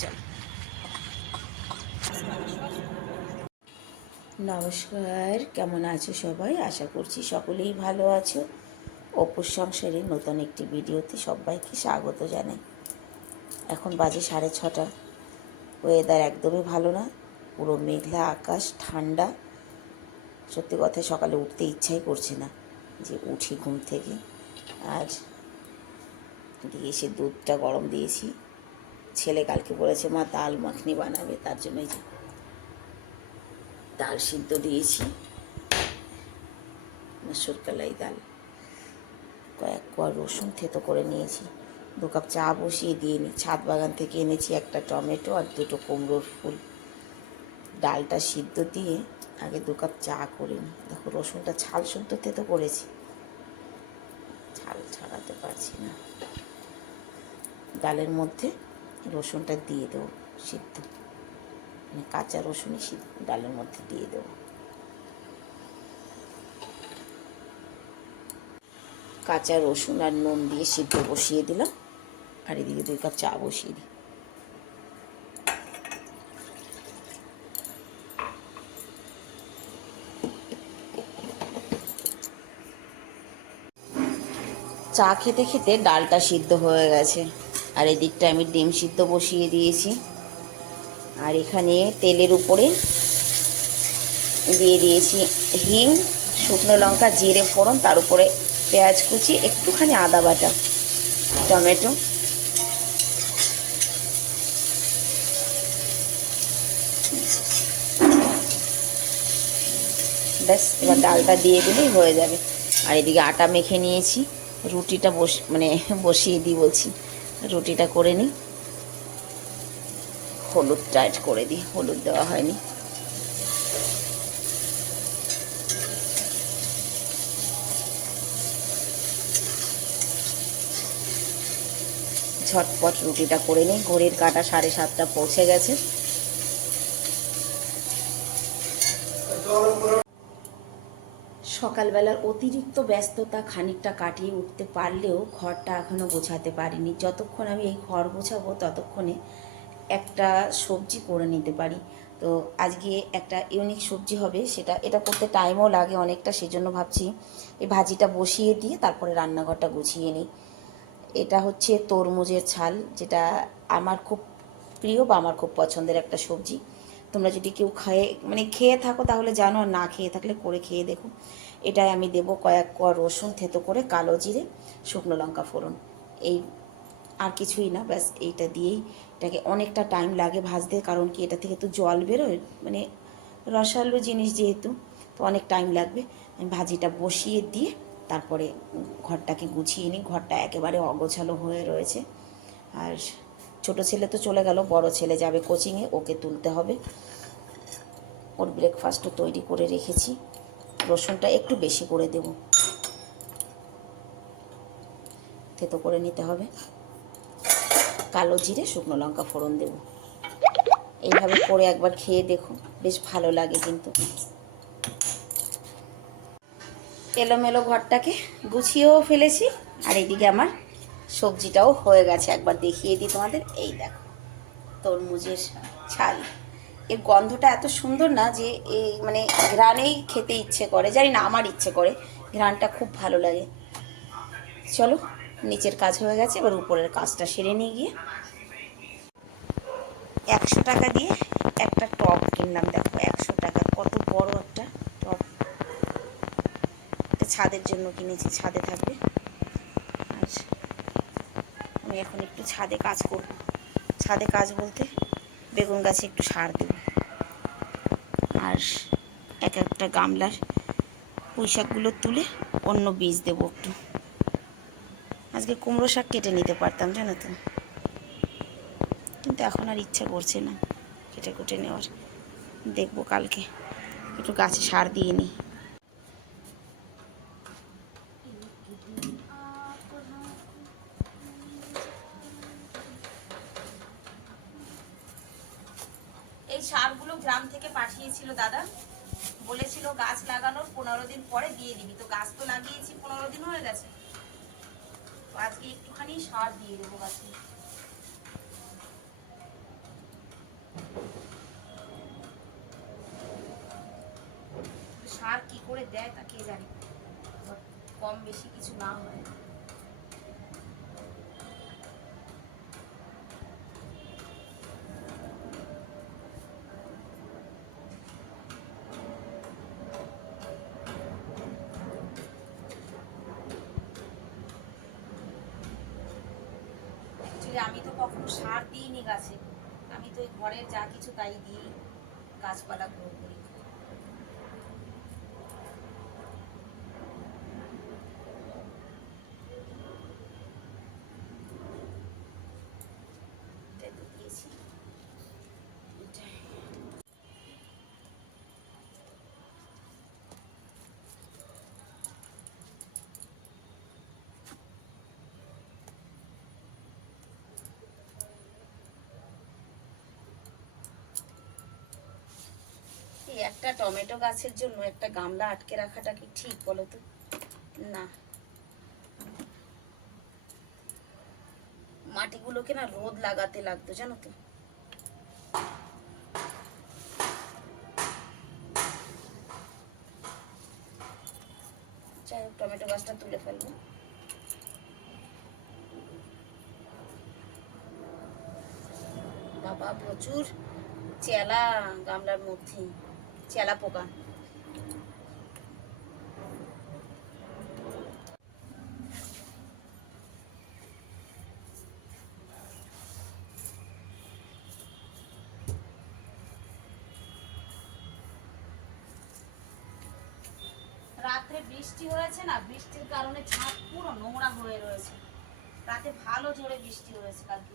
চল। নমস্কার, কেমন আছো সবাই? আশা করছি সকলেই ভালো আছো। অপুর সংসারে নতুন একটি ভিডিওতে সবাইকে স্বাগত জানাই। এখন বাজে 6:30। ওয়েদার একদমই ভালো না, পুরো মেঘলা আকাশ, ঠান্ডা। সত্যি কথা, সকালে উঠতে ইচ্ছাই করছে না যে উঠি ঘুম থেকে। আর দিয়ে এসে দুধটা গরম দিয়েছি। ছেলে কালকে বলেছে মা ডাল মাখনি বানাবে, তার জন্যই যে ডাল সিদ্ধ দিয়েছি, মসুর কলাই ডাল। কয়েক কোয়া রসুন থেতো করে নিয়েছি। 2 কাপ চা বসিয়ে দিয়ে নিই। ছাদ বাগান থেকে এনেছি একটা টমেটো আর 2টো কুমড়োর ফুল। ডালটা সিদ্ধ দিয়ে আগে 2 কাপ চা করে নিই। দেখো রসুনটা ছাল শুদ্ধ থেতো করেছি, ছাল ছাড়াতে পারছি না। ডালের মধ্যে রসুনটা দিয়ে দেবো সিদ্ধ, মানে কাঁচা রসুনই ডালের মধ্যে দিয়ে দেবো। কাঁচা রসুন আর নুন দিয়ে সিদ্ধ বসিয়ে দিলাম। আর এদিকে 2 কাপ চা বসিয়ে দিই। চা খেতে খেতে ডালটা সিদ্ধ হয়ে গেছে। আর এদিকটা আমি ডিম সিদ্ধ বসিয়ে দিয়েছি। আর এখানে তেলের উপরে দিয়ে দিয়েছি হিং, শুকনো লঙ্কা, জিরে ফোড়ন, তার উপরে পেঁয়াজ কুচি, একটুখানি আদা বাটা, টমেটো। ব্যাস, এবার ডালটা দিয়ে দিলেই হয়ে যাবে। আর এদিকে আটা মেখে নিয়েছি। রুটিটা বসিয়ে দিই বলছি, রুটিটা করে নিই। হলুদটা অ্যাড করে দিই, হলুদ দেওয়া হয়নি। ঝটপট রুটিটা করে নিই। ঘড়ির কাঁটা 7:30 পৌঁছে গেছে। সকালবেলার অতিরিক্ত ব্যস্ততা খানিকটা কাটিয়ে উঠতে পারলেও ঘরটা এখনও গোছাতে পারিনি। যতক্ষণ আমি এই ঘর গোছাবো ততক্ষণে একটা সবজি করে নিতে পারি। তো আজকে একটা ইউনিক সবজি হবে, এটা করতে টাইমও লাগে অনেকটা। সেজন্য ভাবছি এই ভাজিটা বসিয়ে দিয়ে তারপরে রান্নাঘরটা গুছিয়ে নিই। এটা হচ্ছে তরমুজের ছাল, যেটা আমার খুব প্রিয় বা আমার খুব পছন্দের একটা সবজি। তোমরা যদি কেউ খেয়ে থাকো তাহলে জানো, আর না খেয়ে থাকলে করে খেয়ে দেখো। এটাই আমি দেবো কয়েক কোয়া রসুন থেতো করে, কালো জিরে, শুকনো লঙ্কা ফোড়ন। এই আর কিছুই না, ব্যাস এইটা দিয়েই এটাকে অনেকটা টাইম লাগে ভাজতে। কারণ কি, এটা থেকে তো জল বেরোয়, মানে রসালো জিনিস যেহেতু, তো অনেক টাইম লাগবে। আমি ভাজিটা বসিয়ে দিয়ে তারপরে ঘরটাকে গুছিয়ে নিই। ঘরটা একেবারে অগোছালো হয়ে রয়েছে। আর ছোটো ছেলে তো চলে গেল, বড় ছেলে যাবে কোচিংয়ে, ওকে তুলতে হবে। ওর ব্রেকফাস্টও তৈরি করে রেখেছি। রসুনটা একটু বেশি করে দেব, থেতো করে নিতে হবে। কালো জিরে, শুকনো লঙ্কা ফোড়ন দেব। এইভাবে করে একবার খেয়ে দেখো, বেশ ভালো লাগে কিন্তু। এলোমেলো ঘরটাকে গুছিয়েও ফেলেছি। আর এইদিকে আমার সবজিটাও হয়ে গেছে, একবার দেখিয়ে দিই তোমাদের। এই দেখো, তরমুজের ছাল। এর গন্ধটা এত সুন্দর না যে এই মানে ঘ্রাণেই খেতে ইচ্ছে করে। জানি না, আমার ইচ্ছে করে, ঘ্রাণটা খুব ভালো লাগে। চলো, নিচের কাজ হয়ে গেছে, এবার উপরের কাজটা সেরে নিয়ে গিয়ে 100 টাকা দিয়ে একটা টব কিনলাম। দেখো 100 টাকা, কত বড় একটা টব। এটা ছাদের জন্য কিনেছি, ছাদে থাকবে। আর আমি এখন একটু ছাদে কাজ করব। ছাদে কাজ বলতে বেগুন গাছে একটু সার দেব। আর একটা গামলার পুঁই শাকগুলো তুলে অন্য বীজ দেবো একটু। আজকে কুমড়ো শাক কেটে নিতে পারতাম, জানো তো, কিন্তু এখন আর ইচ্ছা করছে না কেটে কুটে নেওয়ার। দেখবো কালকে একটু গাছে সার দিয়ে নিই। এই সারগুলো গ্রাম থেকে পাঠিয়েছিল দাদা, বলেছিল গাছ লাগানোর 15 দিন পরে দিয়ে দিবি। তো গাছ তো লাগিয়েছি, 15 দিন হয়ে গেছে। তো আজকে একটুখানি সার দিয়ে দেবো গাছে। করে দেয় তা কে জানি, কম বেশি কিছু না হয়। অ্যাকচুয়ালি আমি তো কখনো সার দিইনি গাছে, আমি তো ওই ঘরের যা কিছু তাই দিই গাছপালা গ্রো করি। এটাই তো দিয়েছি, এটাই। এই একটা টমেটো গাছের জন্য একটা গামলা আটকে রাখাটা কি ঠিক বলো তো? না, মাটিগুলোকে না রোদ লাগাতে লাগতো জানো তো। যাই হোক, টমেটো গাছটা তুলে ফেলবো। বাবা প্রচুর চেলা গামলার মধ্যে, চেলা পোকা। রাত্রে বৃষ্টি হয়েছে না, বৃষ্টির কারণে ছাদ পুরো নোংরা হয়ে রয়েছে। রাতে ভালো জোরে বৃষ্টি হয়েছে কালকে।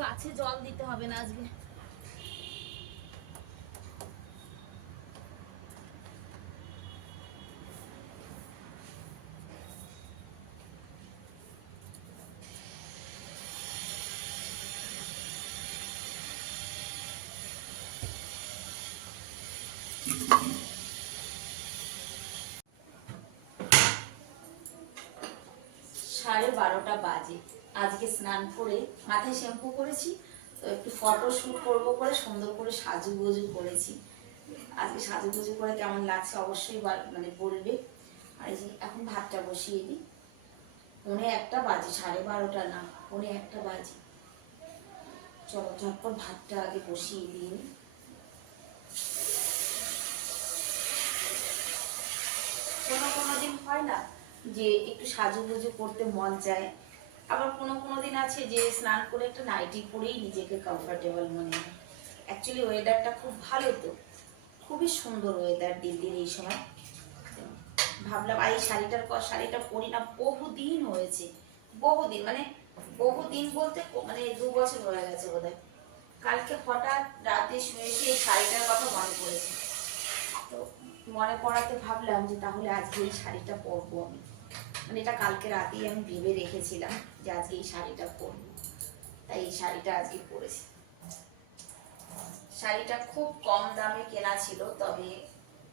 গাছে জল দিতে হবে না আজকে। সাড়ে 12টা বাজে। আজকে স্নান করে মাথায় শ্যাম্পু করেছি, তো একটু ফটো শুট করবো করে সুন্দর করে সাজুগুজু করেছি। আজকে সাজুগুজু করে কেমন লাগছে অবশ্যই মানে বলবে। আর এই যে এখন ভাতটা বসিয়ে দিই। 1:45 বাজে, 12:30 না, 1:45 বাজে। চলো ঝটপট ভাতটা আগে বসিয়ে দিই। কোনো কোনো দিন হয় না যে একটু সাজুগুজু করতে মন চায়, আবার কোনো কোনো দিন আছে যে স্নান করে একটা নাইটি পরেই নিজেকে কমফর্টেবল মনে হয়। অ্যাকচুয়ালি ওয়েদারটা খুব ভালো, তো খুবই সুন্দর ওয়েদার দিল্লির এই সময়। ভাবলাম এই শাড়িটা পরি না, বহুদিন হয়েছে, বহুদিন মানে বহুদিন বলতে মানে 2 বছর হয়ে গেছে বোধহয়। কালকে হঠাৎ রাতে শুয়ে শুয়ে এই শাড়িটার কথা মনে পড়েছে, তো মনে পড়াতে ভাবলাম যে তাহলে আজকে এই শাড়িটা পরবো আমি। মানে এটা কালকে রাতেই আমি ভেবে রেখেছিলাম যে আজকে এই শাড়িটা পরবো, তাই এই শাড়িটা আজকে পরেছি। শাড়িটা খুব কম দামে কেনা ছিল, তবে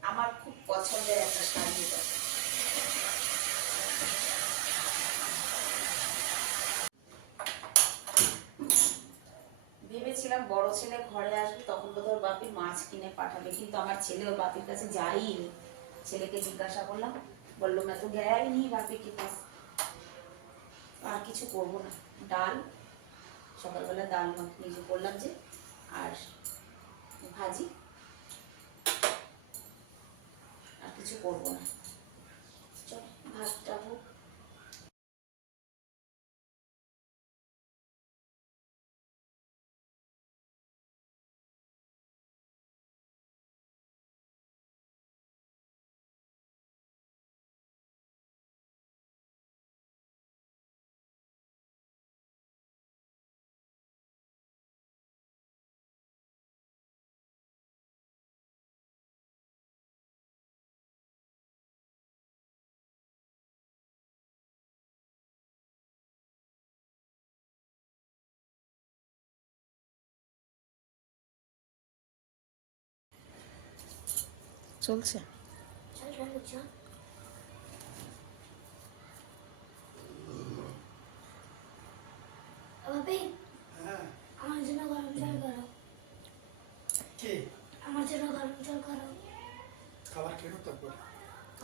আমার খুব পছন্দের একটা শাড়ি এটা। ভেবেছিলাম বড় ছেলে ঘরে আসবে তখন বোধহয় ওর বাপি মাছ কিনে পাঠাবে, কিন্তু আমার ছেলে ওর বাপির কাছে যাইনি। ছেলেকে জিজ্ঞাসা করলাম, বললো না তো গেয়নি বাপি কে পাস। আর কিছু করবো না, ডাল সকালবেলা ডাল নিজে করলাম যে, আর ভাজি, আর কিছু করবো না। চল ভাতটা হোক। চলছে। আমার জন্য গরম জল করো।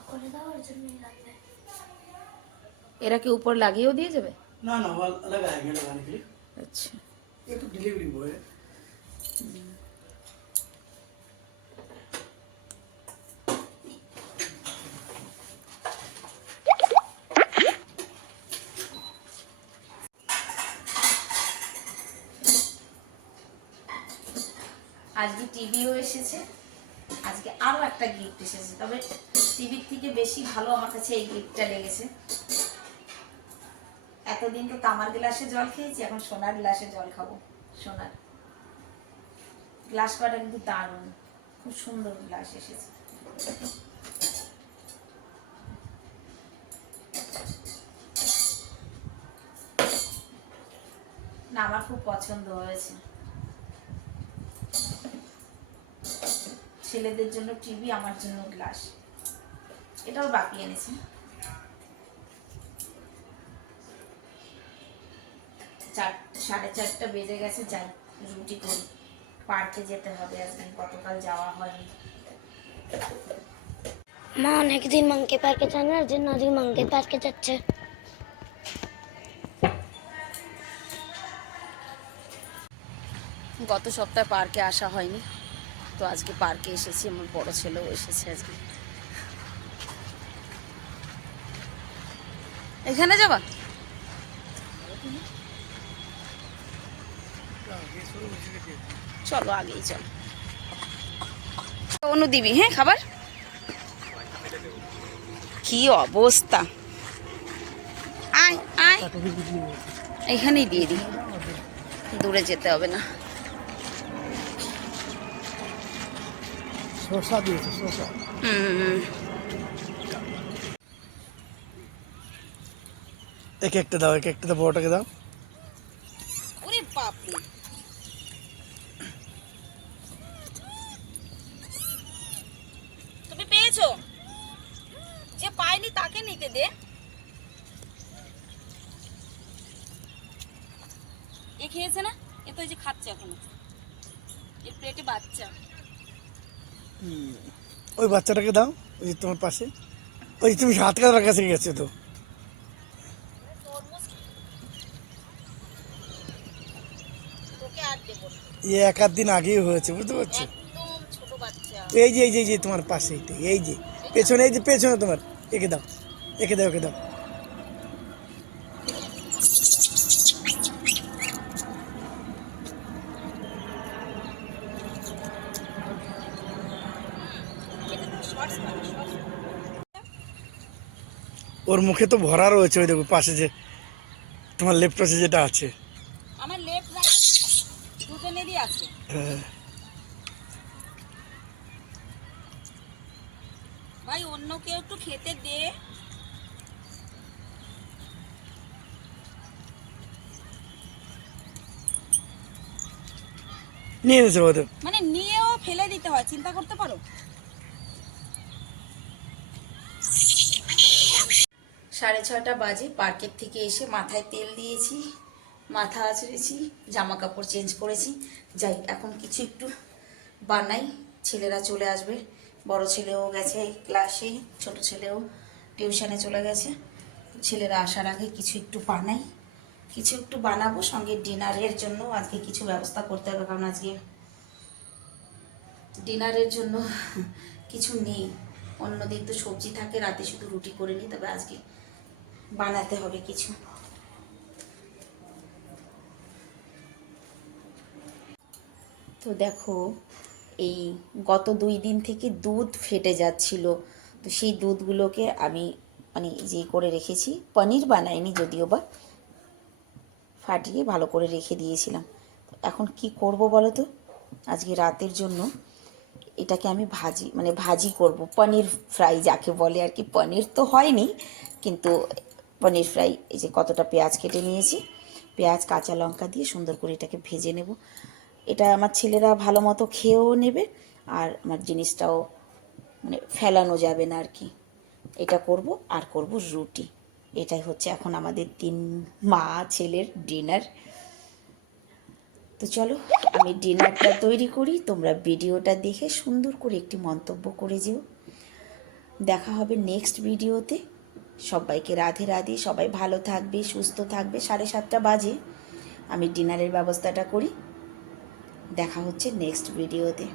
করে দেওয়ার জন্যই লাগবে। এরা কি ऊपर লাগিয়েও দিয়ে যাবে? ना ना वो अलग आएंगे लगाने के लिए। अच्छा, ये तो डिलीवरी बॉय है। আজকে টিভিও এসেছে, আজকে আরও একটা গিফট এসেছে। তবে টিভির থেকে বেশি ভালো আমার কাছে এই গিফটটা লেগেছে। এতদিন তো তামার গ্লাসে জল খেয়েছি, এখন সোনার গ্লাসে জল খাবো। সোনার গ্লাস কটা কিন্তু দারুণ, খুব সুন্দর গ্লাস এসেছে। না, আমার খুব পছন্দ হয়েছে। ছেলেদের জন্য টিভি, আমার জন্য গ্লাস। এটাও বাকি এনেছে। 4:30 বেজে গেছে, যাই রুটি করি। পার্কে যেতে হবে, আজকে গতকাল যাওয়া হয়নি। মা অনেকদিন মাংকে পার্কে যায় না, যে নদী মাংকে পার্কে যাচ্ছে। গত সপ্তাহে পার্কে আসা হয়নি, তো আজকে পার্কে এসেছি। আমার বড় ছেলেও এসেছে আজকে। এখানে যাবা? চলো আগেই চলো। অনু দিবি, হ্যাঁ খাবার। কি অবস্থা, আয় আয়, এখানেই দিয়ে দিই, দূরে যেতে হবে না। शोषा दिए थे शोषा। एक एक दाओ, एक एक दाओ, বড়টাকে দাও। ওরে বাপরে, তুমি পেয়েছো? যে পায়নি তাকে নিতে দে। এ খেয়েছে না, এ তো এই যে খাচ্ছে এখন, এর পেটে বাচ্চা। ওই বাচ্চাটাকে দাও, ওই যে তোমার পাশে। ওই তুমি হাত কাটার কাছে গেছো তো। তোকে আর দেবো না, ये এক আধ দিন আগেই হয়েছে, বুঝতে পারছো? একদম ছোট বাচ্চা। এই যে তোমার পাশে, এই যে পেছনে, এই যে পেছনে তোমার। একে দাও, একে দাও, একে দাও। ওর মুখে তো ভরা রয়েছে, ওই দেখো পাশে যে তোমার লেফট পাশে যেটা আছে। আমার লেফট রাইট দুজনেরই আছে। হ্যাঁ। ভাই অন্য কেউ একটু খেতে দে। নিয়ে নিয়েছে ওদের। মানে নিয়েও ফেলে দিতে হয়, চিন্তা করতে পারো। 6:30 বাজে, পার্কের থেকে এসে মাথায় তেল দিয়েছি, মাথা আঁচড়েছি, জামা কাপড় চেঞ্জ করেছি। যাই এখন কিছু একটু বানাই, ছেলেরা চলে আসবে। বড় ছেলেও গেছে ক্লাসে, ছোট ছেলেও টিউশনে চলে গেছে। ছেলেরা আসার আগে কিছু একটু বানাই, কিছু একটু বানাবো। সঙ্গে ডিনারের জন্য আজকে কিছু ব্যবস্থা করতে হবে, কারণ আজকে ডিনারের জন্য কিছু নেই। অন্যদিন তো সবজি থাকে, রাতে শুধু রুটি করে নিই, তবে আজকে বানাতে হবে কিছু। তো দেখো, এই গত 2 দিন থেকে দুধ ফেটে যাচ্ছিল, তো সেই দুধগুলোকে আমি মানে যে করে রেখেছি, পনির বানাইনি যদিও বা, ফাটিয়ে ভালো করে রেখে দিয়েছিলাম। এখন কি করব বলো তো, আজকে রাতের জন্য এটাকে আমি ভাজি করব, পনির ফ্রাই যাকে বলে আর কি। পনির তো হয়নি, কিন্তু পনির ফ্রাই। এই যে কতটা পেঁয়াজ কেটে নিয়েছি, পেঁয়াজ কাঁচা লঙ্কা দিয়ে সুন্দর করে এটাকে ভেজে নেব। এটা আমার ছেলেরা ভালো মতো খেয়েও নেবে, আর আমার জিনিসটাও মানে ফেলানো যাবে না আর কি। এটা করব, আর করব রুটি। এটাই হচ্ছে এখন আমাদের 3 মা ছেলের ডিনার। তো চলো আমি ডিনারটা তৈরি করি, তোমরা ভিডিওটা দেখে সুন্দর করে একটি মন্তব্য করে যেও। দেখা হবে নেক্সট ভিডিওতে। সবাইকে রাধে রাধে, সবাই ভালো থাকবে, সুস্থ থাকবে। 7:30 বাজে, আমি ডিনারের ব্যবস্থাটা করি। দেখা হচ্ছে নেক্সট ভিডিওতে।